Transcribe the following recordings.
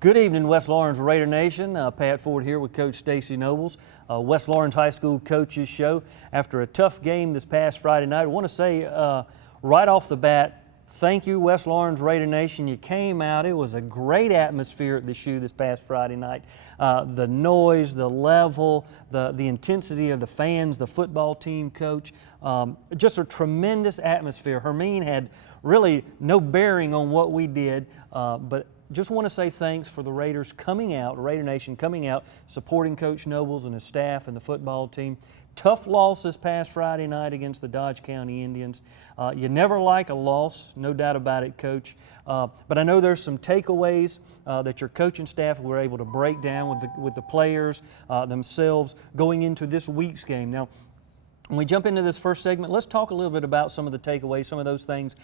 Good evening, West Laurens Raider Nation. Pat Ford here with Coach Stacy Nobles, West Laurens High School Coaches Show. After a tough game this past Friday night, I want to say right off the bat, thank you, West Laurens Raider Nation. You came out. It was a great atmosphere at the shoe this past Friday night. The noise, the level, the intensity of the fans, the football team coach, just a tremendous atmosphere. Hermine had really no bearing on what we did, but just want to say thanks for the Raiders coming out, Raider Nation coming out, supporting Coach Nobles and his staff and the football team. Tough loss this past Friday night against the Dodge County Indians. You never like a loss, no doubt about it, Coach. But I know there's some takeaways that your coaching staff were able to break down with the players themselves going into this week's game. Now, when we jump into this first segment, let's talk a little bit about some of the takeaways, some of those things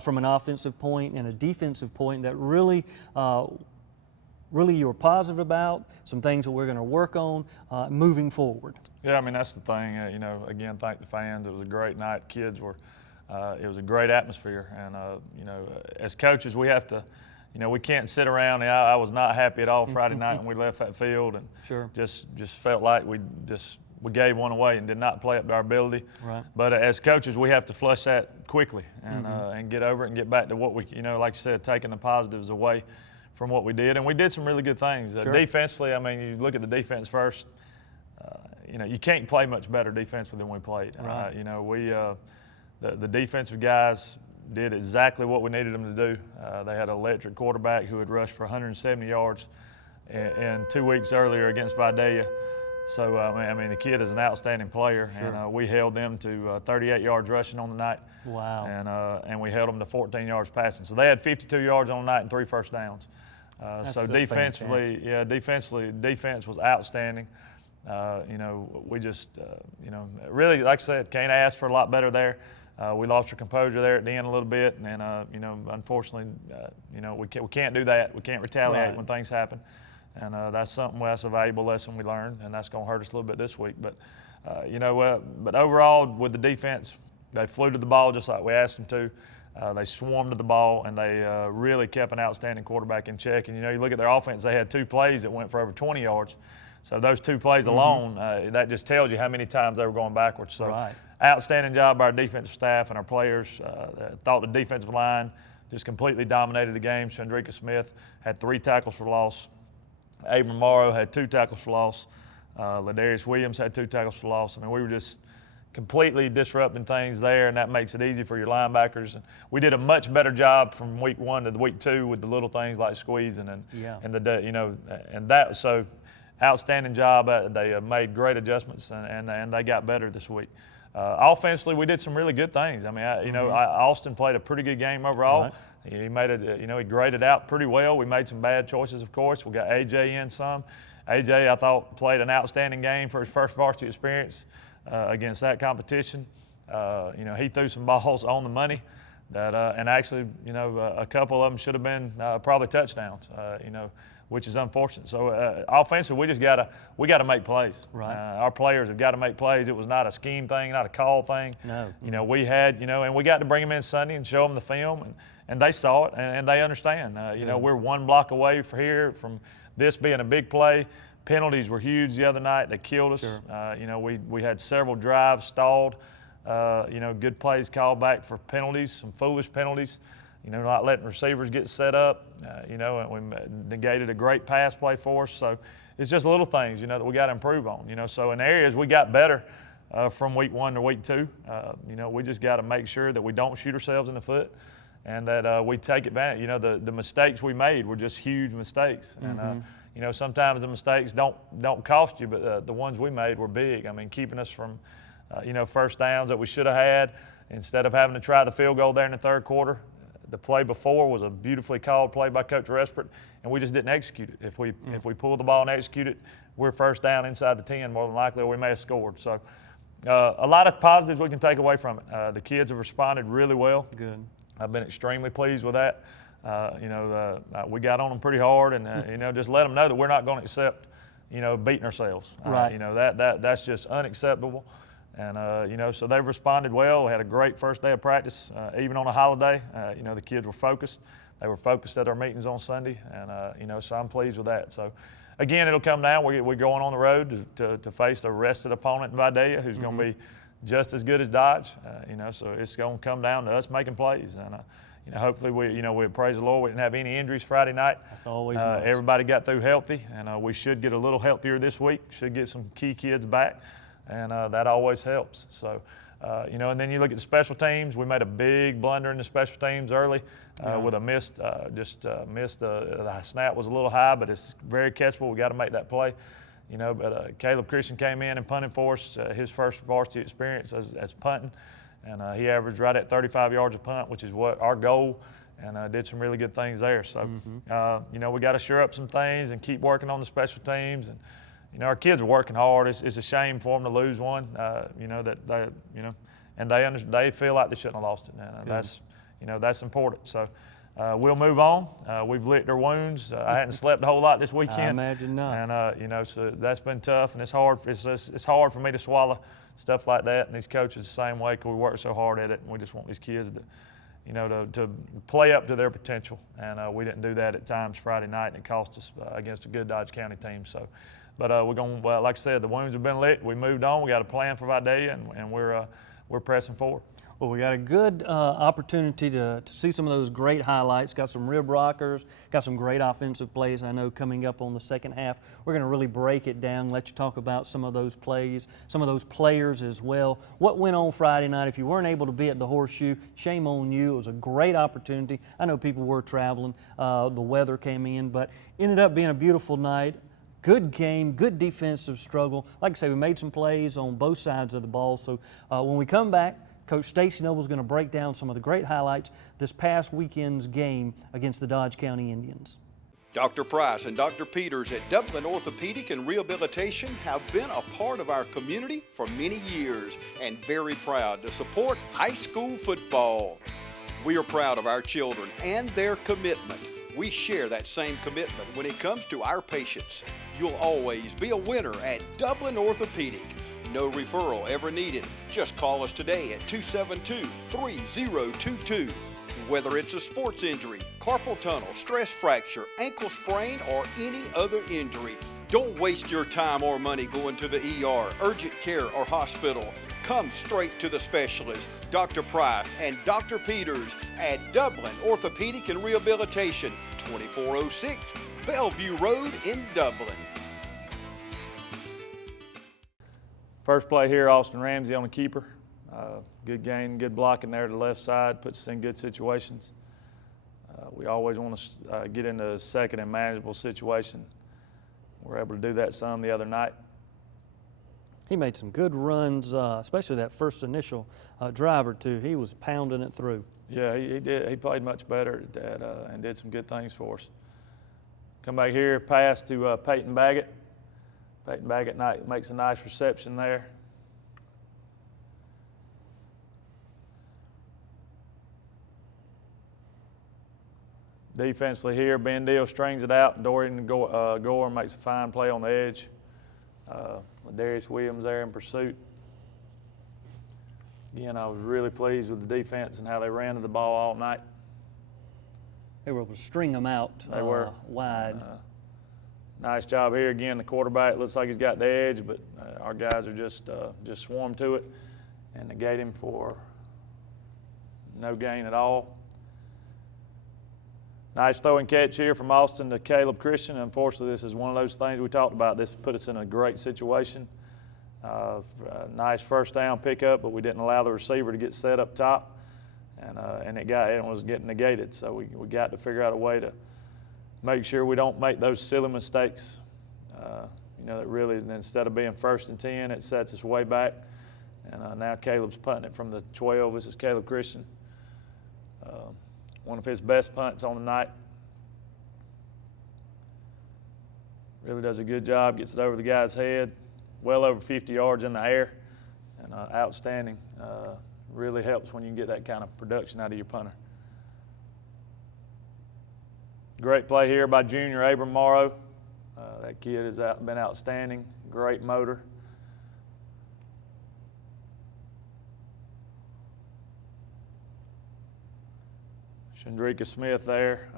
from an offensive point and a defensive point that really you were positive about, some things that we're going to work on moving forward. Yeah, I mean, that's the thing. Again, thank the fans. It was a great night. Kids were, it was a great atmosphere. And, as coaches, we have to, we can't sit around. I was not happy at all Friday night when we left that field and Sure. just felt like we gave one away and did not play up to our ability. Right. But as coaches, we have to flush that quickly and get over it and get back to what we, like you said, taking the positives away from what we did. And we did some really good things. Sure. Defensively, I mean, you look at the defense first, you can't play much better defensively than we played. Right. The defensive guys did exactly what we needed them to do. They had an electric quarterback who had rushed for 170 yards and 2 weeks earlier against Vidalia. So, I mean, the kid is an outstanding player, Sure. and we held them to 38 yards rushing on the night. Wow. And we held them to 14 yards passing. So they had 52 yards on the night and 3 first downs. So defensively, defense was outstanding. We just, really, like I said, can't ask for a lot better there. We lost our composure there at the end a little bit, and unfortunately, we can't do that. We can't retaliate when things happen. And that's a valuable lesson we learned, and that's going to hurt us a little bit this week. But, but overall, with the defense, they flew to the ball just like we asked them to. They swarmed to the ball, and they really kept an outstanding quarterback in check. And, you look at their offense, they had 2 plays that went for over 20 yards. So those 2 plays alone, that just tells you how many times they were going backwards. So outstanding job by our defensive staff and our players. Thought the defensive line just completely dominated the game. Chandrika Smith had 3 tackles for loss. Abram Morrow had 2 tackles for loss. Ladarius Williams had 2 tackles for loss. I mean, we were just completely disrupting things there, and that makes it easy for your linebackers. And we did a much better job from week 1 to week 2 with the little things like squeezing and that. So, outstanding job. They made great adjustments, and they got better this week. Offensively, we did some really good things. I mean, Austin played a pretty good game overall. Right. He made it. He graded out pretty well. We made some bad choices, of course. We got AJ in some. AJ, I thought, played an outstanding game for his first varsity experience against that competition. He threw some balls on the money that, and actually, a couple of them should have been probably touchdowns. Which is unfortunate. So offensively, we gotta make plays. Right. Our players have got to make plays. It was not a scheme thing, not a call thing. No. We had, and we got to bring them in Sunday and show them the film, and they saw it and they understand. We're 1 block away from this being a big play. Penalties were huge the other night. They killed us. Sure. We had several drives stalled. Good plays called back for penalties, some foolish penalties. Not letting receivers get set up, and we negated a great pass play for us. So it's just little things, that we got to improve on, So in areas we got better from week 1 to week 2. We just got to make sure that we don't shoot ourselves in the foot and that we take advantage. The mistakes we made were just huge mistakes. And, sometimes the mistakes don't cost you, but the ones we made were big. I mean, keeping us from, first downs that we should have had instead of having to try the field goal there in the 3rd quarter. The play before was a beautifully called play by Coach Respert, and we just didn't execute it. If we pull the ball and execute it, we're first down inside the 10 more than likely, or we may have scored. So a lot of positives we can take away from it. The kids have responded really well. Good. I've been extremely pleased with that. We got on them pretty hard, and just let them know that we're not going to accept, beating ourselves. Right. That's just unacceptable. And, you know, so they've responded well. We had a great first day of practice, even on a holiday. You know, the kids were focused. They were focused at our meetings on Sunday, and, you know, so I'm pleased with that. So, again, it'll come down. We're going on the road to face the rested opponent in Vidalia, who's going to be just as good as Dodge. You know, so it's going to come down to us making plays. And, you know, hopefully we praise the Lord. We didn't have any injuries Friday night. That's always nice. Everybody got through healthy, and we should get a little healthier this week. Should get some key kids back, and that always helps. So, you know, and then you look at the special teams. We made a big blunder in the special teams early with a missed, the snap was a little high, but it's very catchable. We got to make that play. You know, but Caleb Christian came in and punted for us, his first varsity experience as punting. And he averaged right at 35 yards a punt, which is what our goal, and did some really good things there. So, you know, we got to shore up some things and keep working on the special teams. And, you know, our kids are working hard. It's a shame for them to lose one, you know, that they, you know, and they feel like they shouldn't have lost it. And that's, you know, that's important. So we'll move on. We've licked our wounds. I hadn't slept a whole lot this weekend. I imagine not. And, you know, so that's been tough, and it's hard for me to swallow stuff like that, and these coaches the same way, because we work so hard at it, and we just want these kids to, you know, to play up to their potential. And we didn't do that at times Friday night, and it cost us against a good Dodge County team. So, but we're going. Like I said, the wounds have been licked. We moved on. We got a plan for Vidalia, and we're pressing forward. Well, we got a good opportunity to see some of those great highlights. Got some rib rockers, got some great offensive plays, I know, coming up on the second half. We're going to really break it down, let you talk about some of those plays, some of those players as well. What went on Friday night? If you weren't able to be at the Horseshoe, shame on you. It was a great opportunity. I know people were traveling. The weather came in, but ended up being a beautiful night. Good game, good defensive struggle. Like I say, we made some plays on both sides of the ball. So when we come back, Coach Stacy Noble is going to break down some of the great highlights this past weekend's game against the Dodge County Indians. Dr. Price and Dr. Peters at Dublin Orthopedic and Rehabilitation have been a part of our community for many years and very proud to support high school football. We are proud of our children and their commitment. We share that same commitment when it comes to our patients. You'll always be a winner at Dublin Orthopedic. No referral ever needed. Just call us today at 272-3022. Whether it's a sports injury, carpal tunnel, stress fracture, ankle sprain, or any other injury, don't waste your time or money going to the ER, urgent care, or hospital. Come straight to the specialist, Dr. Price and Dr. Peters at Dublin Orthopedic and Rehabilitation, 2406 Bellevue Road in Dublin. First play here, Austin Ramsey on the keeper. Good gain, good blocking there to the left side, puts us in good situations. We always want to get into a second and manageable situation. We're able to do that some the other night. He made some good runs, especially that first initial drive or two. He was pounding it through. Yeah, he did. He played much better at that and did some good things for us. Come back here, pass to Peyton Baggett. Peyton Baggett makes a nice reception there. Defensively here, Ben Deal strings it out, and Dorian Gore makes a fine play on the edge. Darius Williams there in pursuit. Again, I was really pleased with the defense and how they ran to the ball all night. They were able to string them out wide. Nice job here. Again, the quarterback looks like he's got the edge, but our guys are just swarmed to it and negate him for no gain at all. Nice throw and catch here from Austin to Caleb Christian. Unfortunately, this is one of those things we talked about. This put us in a great situation. Nice first down pickup, but we didn't allow the receiver to get set up top, and it was getting negated. So we got to figure out a way to make sure we don't make those silly mistakes. You know, that really, instead of being 1st and 10, it sets us way back. And now Caleb's punting it from the 12. This is Caleb Christian. One of his best punts on the night. Really does a good job, gets it over the guy's head, well over 50 yards in the air, and outstanding. Really helps when you can get that kind of production out of your punter. Great play here by junior Abram Morrow. That kid has been outstanding, great motor. Shandrika Smith there.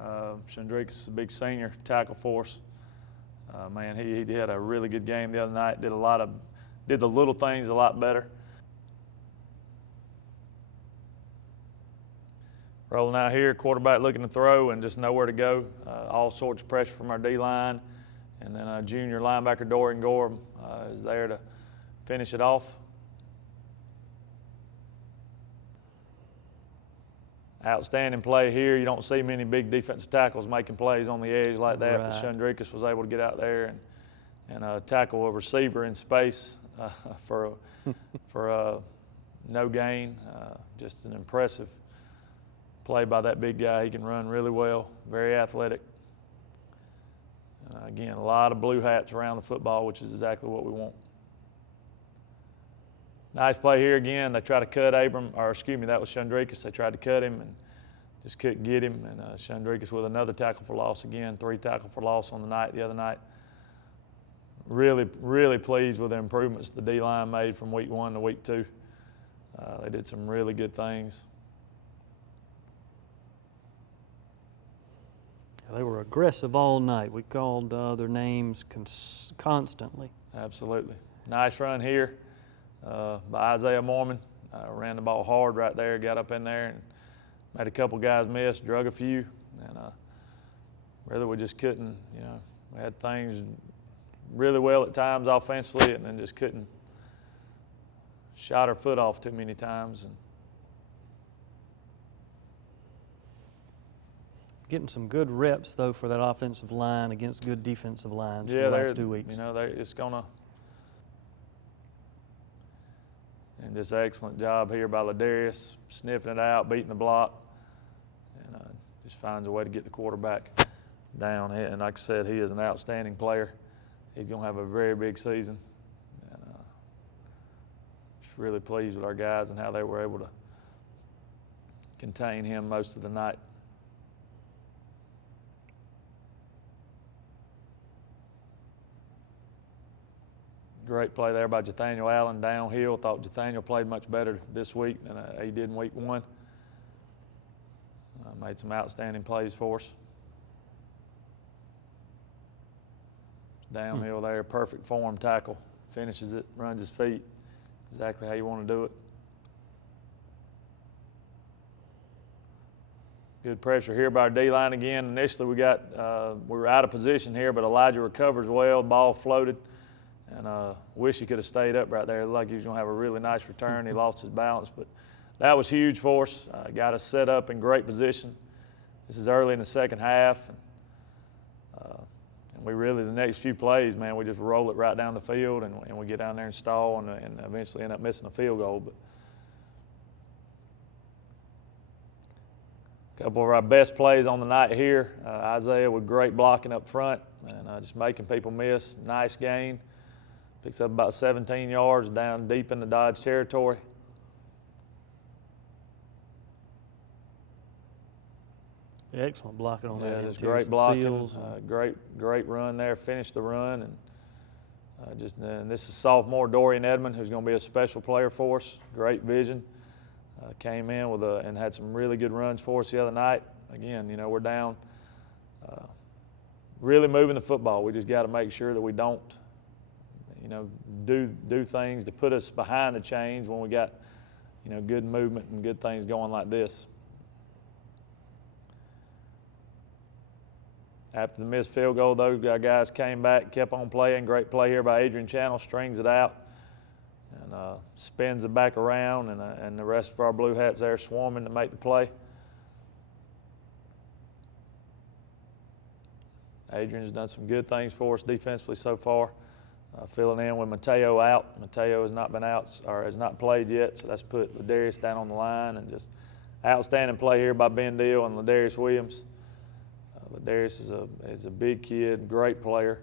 Shandrika is a big senior tackle for us. Man, he had a really good game the other night. Did the little things a lot better. Rolling out here, quarterback looking to throw and just nowhere to go. All sorts of pressure from our D-line. And then junior linebacker Dorian Gorham is there to finish it off. Outstanding play here. You don't see many big defensive tackles making plays on the edge like that, but Shandrikas was able to get out there and tackle a receiver in space for no gain. Just an impressive play by that big guy. He can run really well, very athletic. Again, a lot of blue hats around the football, which is exactly what we want. Nice play here again. They tried to cut that was Shandrikas. They tried to cut him and just couldn't get him. And Shandrikas with another tackle for loss again, 3 tackle for loss on the other night. Really, really pleased with the improvements the D-line made from week 1 to week 2. They did some really good things. They were aggressive all night. We called their names constantly. Absolutely. Nice run here by Isaiah Mormon. Ran the ball hard right there, got up in there and made a couple guys miss, drug a few. And really we just couldn't, we had things really well at times offensively and then just couldn't shot our foot off too many times. And getting some good reps, though, for that offensive line against good defensive lines for the last 2 weeks. It's going to – and just excellent job here by Ladarius, sniffing it out, beating the block, and just finds a way to get the quarterback down. And like I said, he is an outstanding player. He's going to have a very big season. And just really pleased with our guys and how they were able to contain him most of the night. Great play there by Nathaniel Allen downhill. Thought Nathaniel played much better this week than he did in week 1. Made some outstanding plays for us. Downhill there, perfect form tackle. Finishes it, runs his feet. Exactly how you want to do it. Good pressure here by our D-line again. Initially we were out of position here, but Elijah recovers well. Ball floated. And wish he could have stayed up right there. It looked like he was going to have a really nice return. He lost his balance, but that was huge for us. Got us set up in great position. This is early in the second half. And we really, the next few plays, man, we just roll it right down the field and we get down there and stall and eventually end up missing a field goal. But a couple of our best plays on the night here. Isaiah with great blocking up front and just making people miss. Nice gain. Picks up about 17 yards down deep in the Dodge territory. Excellent blocking on that. Yeah, just great blocking. Great run there. Finished the run. And this is sophomore Dorian Edmond, who's going to be a special player for us. Great vision. Came in and had some really good runs for us the other night. Again, we're down. Really moving the football. We just got to make sure that we don't do things to put us behind the chains when we got, good movement and good things going like this. After the missed field goal, those guys came back, kept on playing. Great play here by Adrian Channel, strings it out and spins it back around, and the rest of our blue hats there swarming to make the play. Adrian's done some good things for us defensively so far. Filling in with Mateo out. Mateo has not been out or has not played yet, so that's put Ladarius down on the line. And just outstanding play here by Ben Deal and Ladarius Williams. Ladarius is a big kid, great player.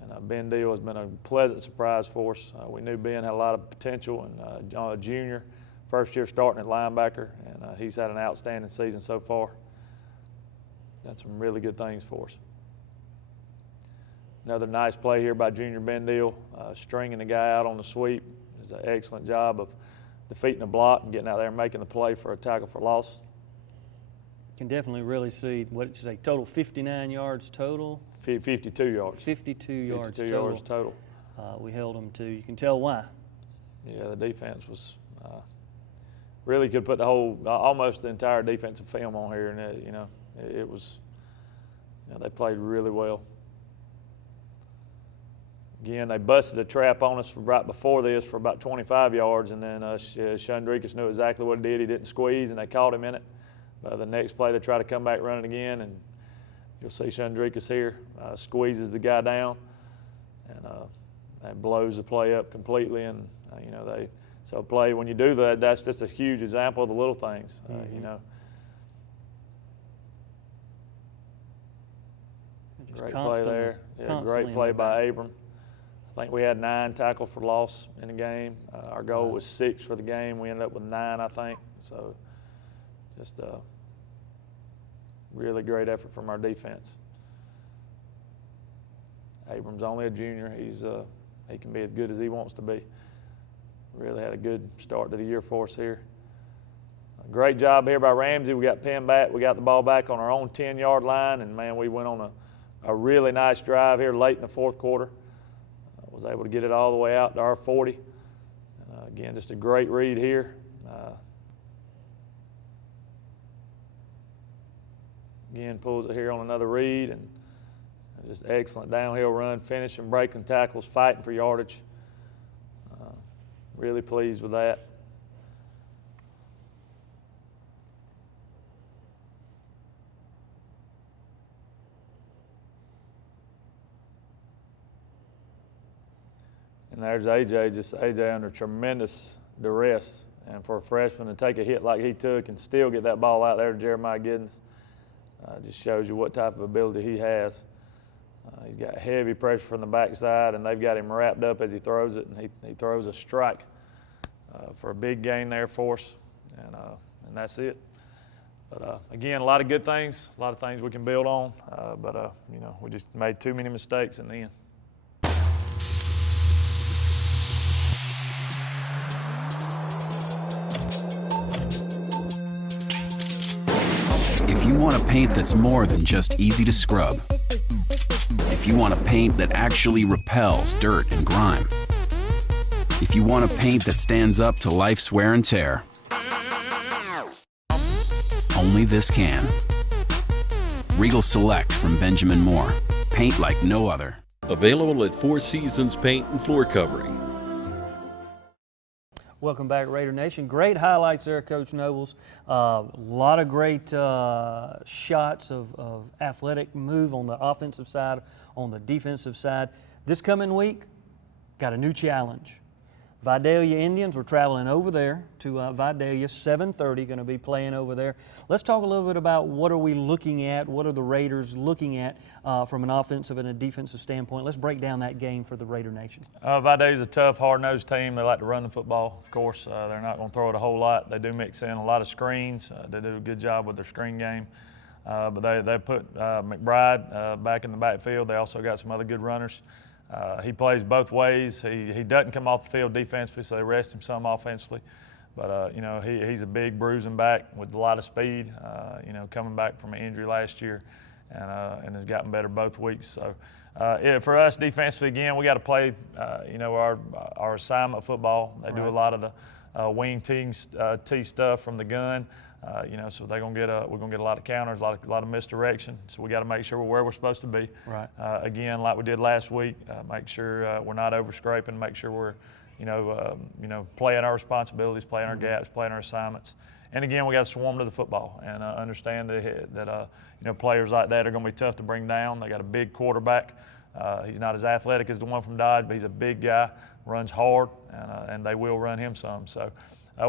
And Ben Deal has been a pleasant surprise for us. We knew Ben had a lot of potential, and a junior, first year starting at linebacker, and he's had an outstanding season so far. Done some really good things for us. Another nice play here by junior Ben Deal, stringing the guy out on the sweep. Does an excellent job of defeating the block and getting out there and making the play for a tackle for loss. Can definitely really see, what did you say, total 59 yards total? 52 yards. 52 yards 52 total. yards total. We held them to. You can tell why. Yeah, the defense was really could put the whole, almost the entire defensive film on here, and it was, they played really well. Again, they busted a trap on us right before this for about 25 yards, and then Shundrikas knew exactly what he did. He didn't squeeze, and they caught him in it. The next play, they try to come back running again, and you'll see Shundrikas here squeezes the guy down, and that blows the play up completely. And so play, when you do that, that's just a huge example of the little things. Great play there. Yeah, great play by Abram. I think we had 9 tackles for loss in the game. Our goal was 6 for the game. We ended up with 9, I think. So just a really great effort from our defense. Abram's only a junior. He can be as good as he wants to be. Really had a good start to the year for us here. Great job here by Ramsey. We got pinned back. We got the ball back on our own 10-yard line, and, man, we went on a really nice drive here late in the fourth quarter. Was able to get it all the way out to our 40. Again, just a great read here. Again, pulls it here on another read, and just excellent downhill run, finishing, breaking tackles, fighting for yardage. Really pleased with that. And there's AJ under tremendous duress. And for a freshman to take a hit like he took and still get that ball out there to Jeremiah Giddens, just shows you what type of ability he has. He's got heavy pressure from the backside, and they've got him wrapped up as he throws it, and he throws a strike for a big gain there for us, and that's it. But again, a lot of good things, a lot of things we can build on, but we just made too many mistakes in the end. If you want a paint that's more than just easy to scrub, if you want a paint that actually repels dirt and grime, if you want a paint that stands up to life's wear and tear, only this can. Regal Select from Benjamin Moore. Paint like no other. Available at Four Seasons Paint and Floor Covering. Welcome back, Raider Nation. Great highlights there, Coach Nobles. A lot of great shots of athletic move on the offensive side, on the defensive side. This coming week, got a new challenge. Vidalia Indians, we're traveling over there to Vidalia, 7:30, going to be playing over there. Let's talk a little bit about what are we looking at, what are the Raiders looking at from an offensive and a defensive standpoint. Let's break down that game for the Raider Nation. Vidalia's a tough, hard-nosed team. They like to run the football, of course. They're not going to throw it a whole lot. They do mix in a lot of screens. They do a good job with their screen game. But they put McBride back in the backfield. They also got some other good runners. He plays both ways. He doesn't come off the field defensively, so they rest him some offensively. But, he's a big bruising back with a lot of speed, coming back from an injury last year and has gotten better both weeks. So, for us defensively, again, we got to play, our assignment football. They do a lot of the wing tee stuff from the gun. So we're gonna get a lot of counters, a lot of misdirection. So we got to make sure we're where we're supposed to be. Right. Again, like we did last week, make sure we're not over scraping. Make sure we're, playing our responsibilities, playing our gaps, playing our assignments. And again, we got to swarm to the football and understand that players like that are going to be tough to bring down. They got a big quarterback. He's not as athletic as the one from Dodge, but he's a big guy, runs hard, and they will run him some. So.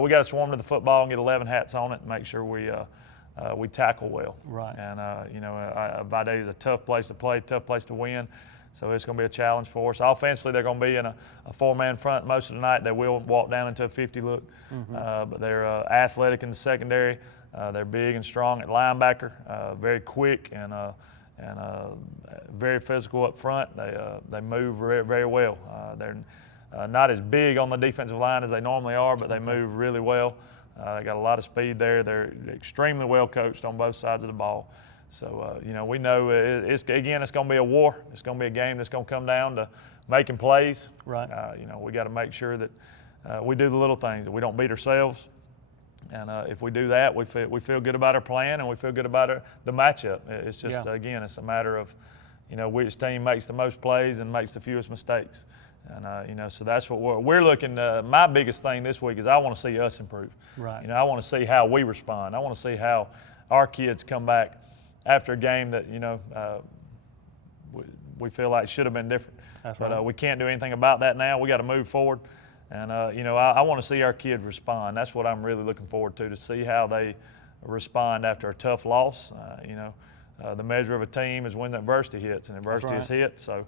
We got to swarm to the football and get 11 hats on it and make sure we tackle well. Right. And, Vidalia is a tough place to play, tough place to win. So it's going to be a challenge for us. Offensively, they're going to be in a 4-man front most of the night. They will walk down into a 50 look. But they're athletic in the secondary. They're big and strong at linebacker, very quick and very physical up front. They move very, very well. not as big on the defensive line as they normally are, but they move really well. They got a lot of speed there. They're extremely well coached on both sides of the ball. So, you know, we know it's going to be a war. It's going to be a game that's going to come down to making plays. Right. You know, we got to make sure that we do the little things, that we don't beat ourselves. And if we do that, we feel good about our plan and we feel good about the matchup. It's just, again, it's a matter of, you know, which team makes the most plays and makes the fewest mistakes. And, you know, so that's what we're looking. My biggest thing this week is I want to see us improve. Right. You know, I want to see how we respond. I want to see how our kids come back after a game that, you know, we feel like should have been different. That's but right. We can't do anything about that now. We got to move forward. And, you know, I want to see our kids respond. That's what I'm really looking forward to see how they respond after a tough loss. You know, the measure of a team is when adversity hits, and adversity is hit. So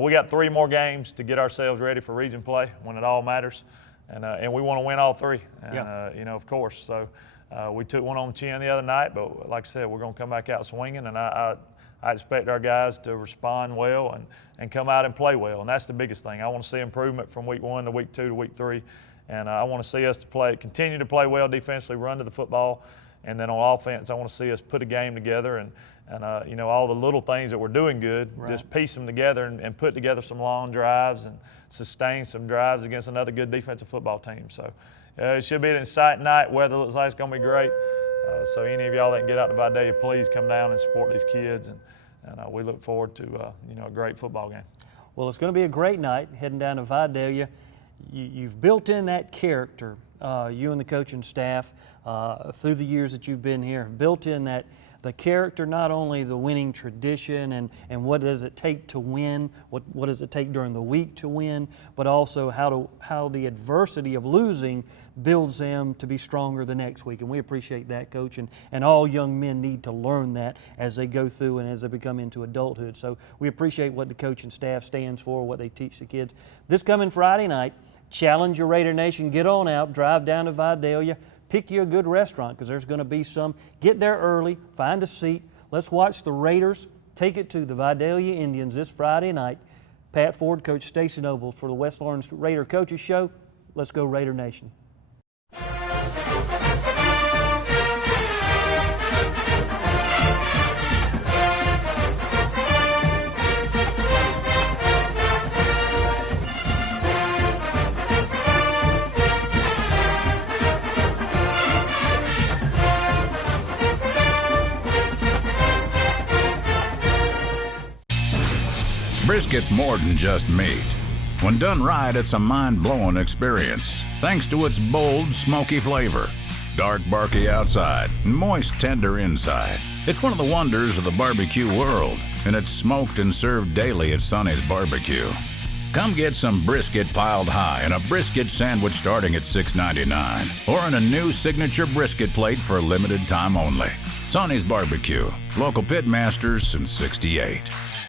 we got 3 more games to get ourselves ready for region play when it all matters. And we want to win all 3. And, you know, of course. So we took one on the chin the other night, but like I said, we're going to come back out swinging. And I expect our guys to respond well and come out and play well. And that's the biggest thing. I want to see improvement from week 1 to week 2 to week 3. And I want to see us continue to play well defensively, run to the football. And then on offense, I want to see us put a game together and you know, all the little things that we're doing good, just piece them together and put together some long drives and sustain some drives against another good defensive football team. So it should be an exciting night. Weather looks like it's going to be great. So any of y'all that can get out to Vidalia, please come down and support these kids. And we look forward to, you know, a great football game. Well, it's going to be a great night heading down to Vidalia. You've built in that character, you and the coaching staff, through the years that you've been here, have built in the character, not only the winning tradition and what does it take to win, what does it take during the week to win, but also how the adversity of losing builds them to be stronger the next week. And we appreciate that, Coach, and all young men need to learn that as they go through and as they become into adulthood. So we appreciate what the coaching staff stands for, what they teach the kids. This coming Friday night, challenge your Raider Nation, get on out, drive down to Vidalia, pick you a good restaurant because there's going to be some. Get there early, find a seat. Let's watch the Raiders take it to the Vidalia Indians this Friday night. Pat Ford, Coach Stacy Noble for the West Lawrence Raider Coaches Show. Let's go Raider Nation. Brisket's more than just meat. When done right, it's a mind-blowing experience, thanks to its bold, smoky flavor. Dark, barky outside, and moist, tender inside. It's one of the wonders of the barbecue world, and it's smoked and served daily at Sonny's Barbecue. Come get some brisket piled high and a brisket sandwich starting at $6.99, or in a new signature brisket plate for a limited time only. Sonny's Barbecue, local pit masters since '68.